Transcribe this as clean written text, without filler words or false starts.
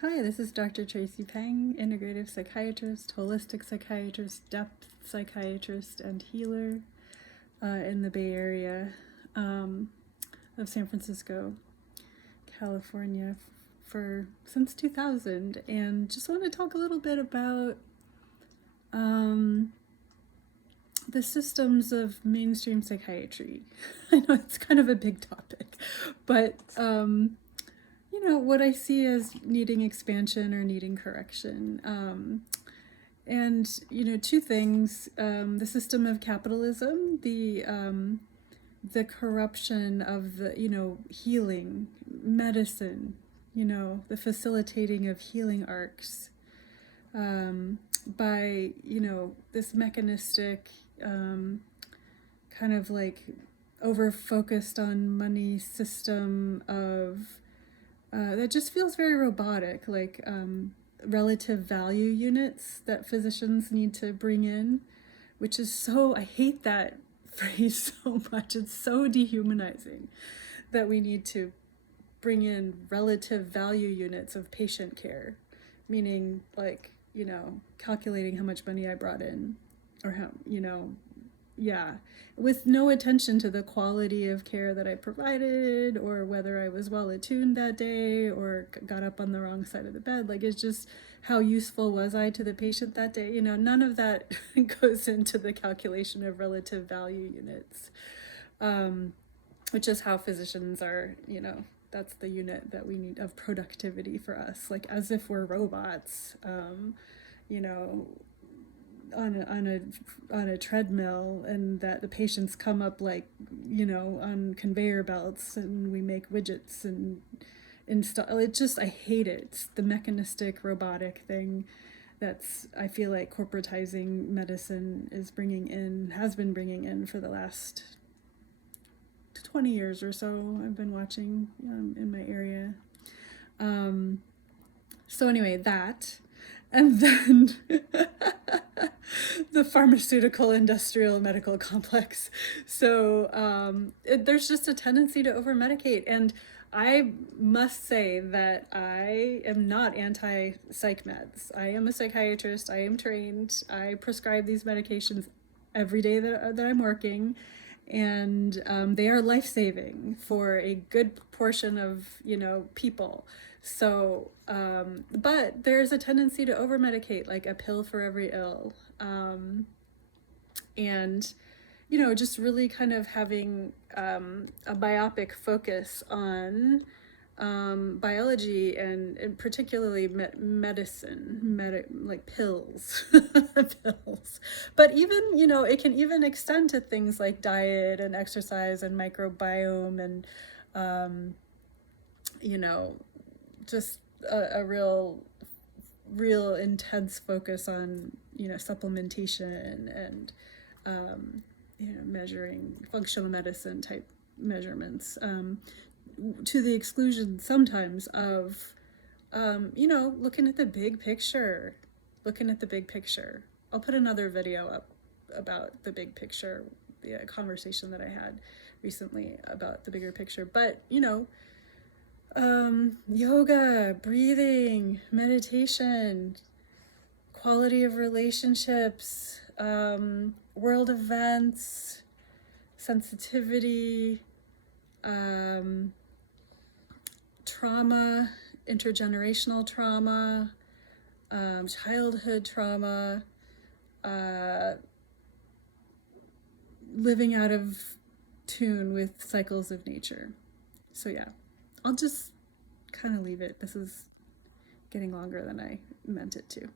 Hi, this is Dr. Tracy Peng, integrative psychiatrist, holistic psychiatrist, depth psychiatrist, and healer in the Bay Area of San Francisco, California, since 2000, and just want to talk a little bit about the systems of mainstream psychiatry. I know it's kind of a big topic, but what I see as needing expansion or needing correction. Two things: the system of capitalism, the corruption of the healing, medicine, the facilitating of healing arcs by this mechanistic kind of like over focused on money system of that just feels very robotic, like relative value units that physicians need to bring in, which is I hate that phrase so much. It's so dehumanizing that we need to bring in relative value units of patient care, meaning like, calculating how much money I brought in or how, with no attention to the quality of care that I provided or whether I was well attuned that day or got up on the wrong side of the bed. Like, it's just how useful was I to the patient that day? None of that goes into the calculation of relative value units, which is how physicians are, that's the unit that we need of productivity for us, like as if we're robots, on a treadmill, and that the patients come up like on conveyor belts and we make widgets and install it. I hate it. It's the mechanistic robotic thing that's, I feel like, corporatizing medicine has been bringing in for the last 20 years or so. I've been watching in my area. So anyway, that, and then the pharmaceutical-industrial medical complex. So there's just a tendency to over-medicate. And I must say that I am not anti-psych meds. I am a psychiatrist. I am trained. I prescribe these medications every day that I'm working. And they are life-saving for a good portion of, people. So, but there's a tendency to over-medicate, like a pill for every ill. And, just really kind of having a myopic focus on biology and particularly medicine, like pills, pills. But even, it can even extend to things like diet and exercise and microbiome and, just a real intense focus on, supplementation and, measuring functional medicine type measurements, to the exclusion sometimes of, looking at the big picture. I'll put another video up about the big picture, the conversation that I had recently about the bigger picture. But, yoga, breathing, meditation, quality of relationships, world events, sensitivity, trauma, intergenerational trauma, childhood trauma, living out of tune with cycles of nature. So yeah, I'll just kind of leave it. This is getting longer than I meant it to.